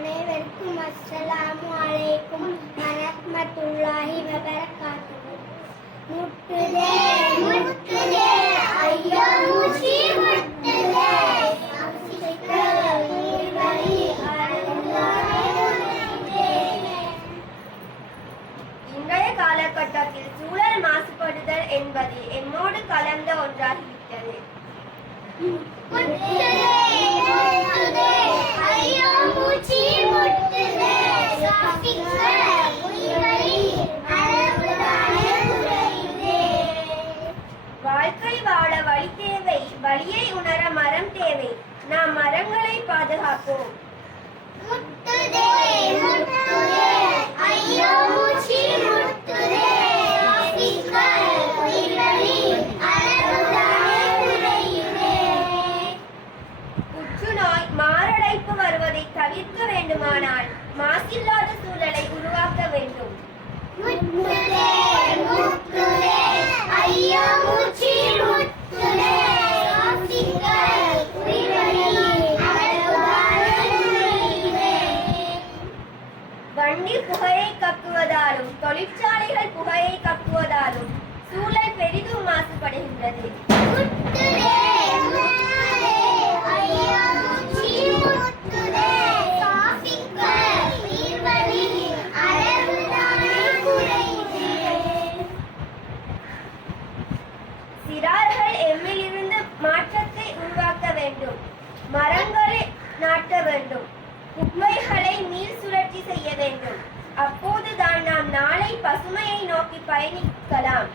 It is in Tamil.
அனைவருக்கும் அஸ்ஸலாமு அலைக்கும் வரஹ்மத்துல்லாஹி வபரகாத்துஹு. முட்டுதே முட்டுதே ஐயோ மூச்சி முட்டுதே இன்றைய காலகட்டத்தில் சூழல் மாசுபடுதல் என்பது எம்மோடு கலந்த ஒன்றாகிவிட்டது. வாழ்க்கை வாழ வழி தேவை, வழியை உணர மரம் தேவை. நாம் மரங்களை பாதுகாப்போம். புற்றுநோய், மாரடைப்பு வருவதை தவிர்க்க வேண்டுமானால் மாசில்லாத சூழலை உருவாக்க வேண்டும். வண்டி புகையை கக்குவதாலும் தொழிற்சாலைகள் புகையை கக்குவதாலும் சூழல் பெரிதும் மாசுபடுகின்றது. சிறார்கள் எம்மிலிருந்து மாற்றத்தை உருவாக்க வேண்டும். மரங்களை நாட்ட வேண்டும். குப்பைகளை மீள் சுழற்சி செய்ய வேண்டும். அப்போதுதான் நாம் நாளை பசுமையை நோக்கி பயணிக்கலாம்.